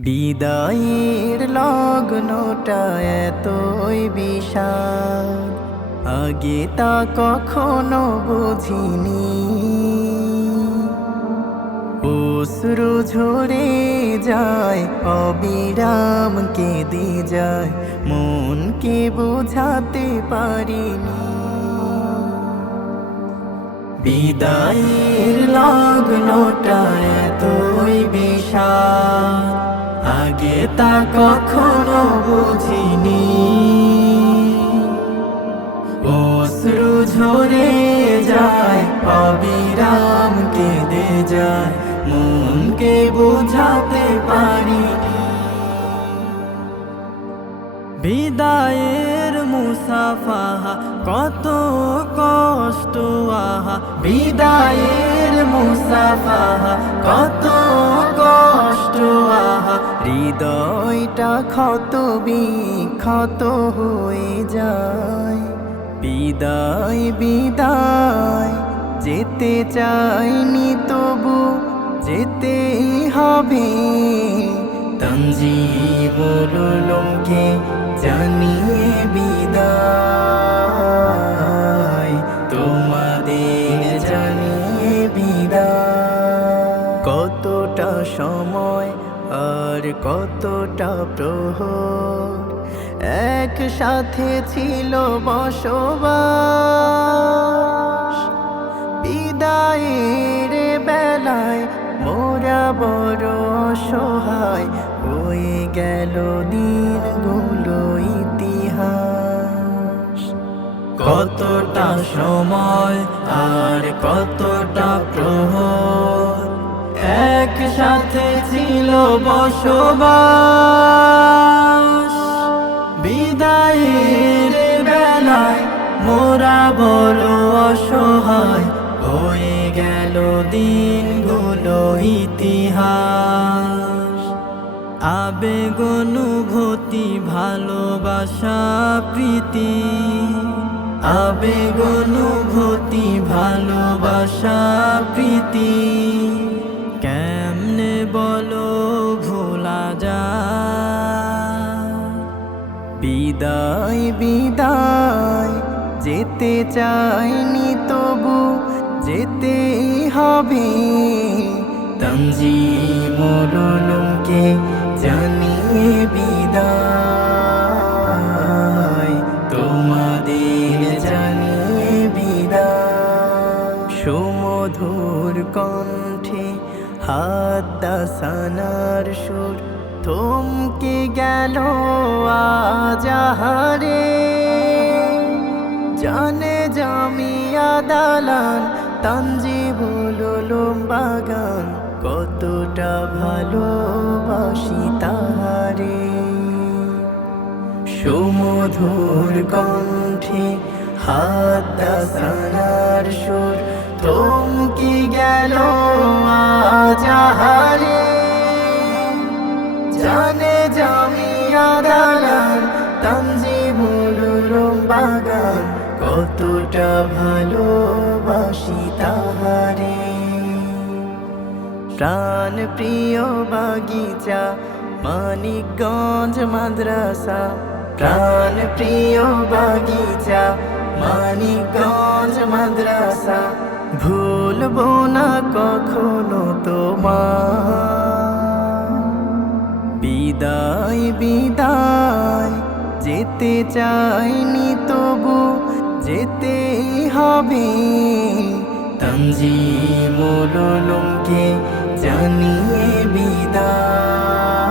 বিদায়ের লগ্নটা এতই বিশাল। আগে তা কখনো বুঝিনি। অশ্রু ঝরে যায়, অবিরাম কেঁদে যায়, মনকে বোঝাতে পারিনি। বিদায়ের লগ্নটা এতই আগে তা কখনো বুঝিনি। অশ্রু ঝরে যায়, অবিরাম কেঁদে যায়, মনকে বোঝাতে পারিনি। বিদায়ের মুসাফাহা, কত কষ্ট, আহা। বিদায়ের মুসাফাহা, কত হৃদয়টা ক্ষত বিক্ষত হয়ে যায়। বিদায় বিদায়, যেতে চাইনি তবু যেতেই হবে। তঞ্জিবুলুমকে জানিয়ে বিদায়, তোমাদের জানিয়ে বিদায়। কতটা সময় আর কতটা প্রহর। একসাথে ছিল বসবাস। বিদায়ের বেলায় মোরা বড় অসহায় হয়ে গেল দিনগুলো ইতিহাস। কতটা সময় আর কতটা প্রহর। একসাথে ছিল বসবাস। বিদায়ের বেলায় মোরা বড় অসহায় হয়ে গেল দিনগুলো ইতিহাস। আবেগ, অনুভূতি, ভালোবাসা, প্রীতি। আবেগ, অনুভূতি, ভালোবাসা, প্রীতি। বিদায় বিদায়, যেতে চাইনি তবু যেতে হবে। তঞ্জিমুলুমকে জানিয়ে বিদায়, তোমাদের জানিয়ে বিদায়। সুমধুর কণ্ঠে হাত দাসানার সুর থমকে গেল আজাহারে। জানে জামিয়া দালান তাঞ্জিবুলুম বাগান কতটা ভালোবাসি তাহারে। সুমধুর কণ্ঠে হাত দাসানার সুর, থমকে গেল আজাহারে। জানে জামিয়া দালান তাঞ্জিবুলুম বাগান, কতটা ভালোবাসি তাহারে। প্রাণ প্রিয় বাগিচা, মানিকগঞ্জ মাদ্রাসা প্রাণ প্রিয় বাগিচা, মানিকগঞ্জ মাদ্রাসা, ভুলবো না কখনো তোমার। বিদায় বিদায় যেতে চাইনি তবু যেতে হবে। তঞ্জি তঞ্জিমুলুমকে জানিয়ে বিদায়।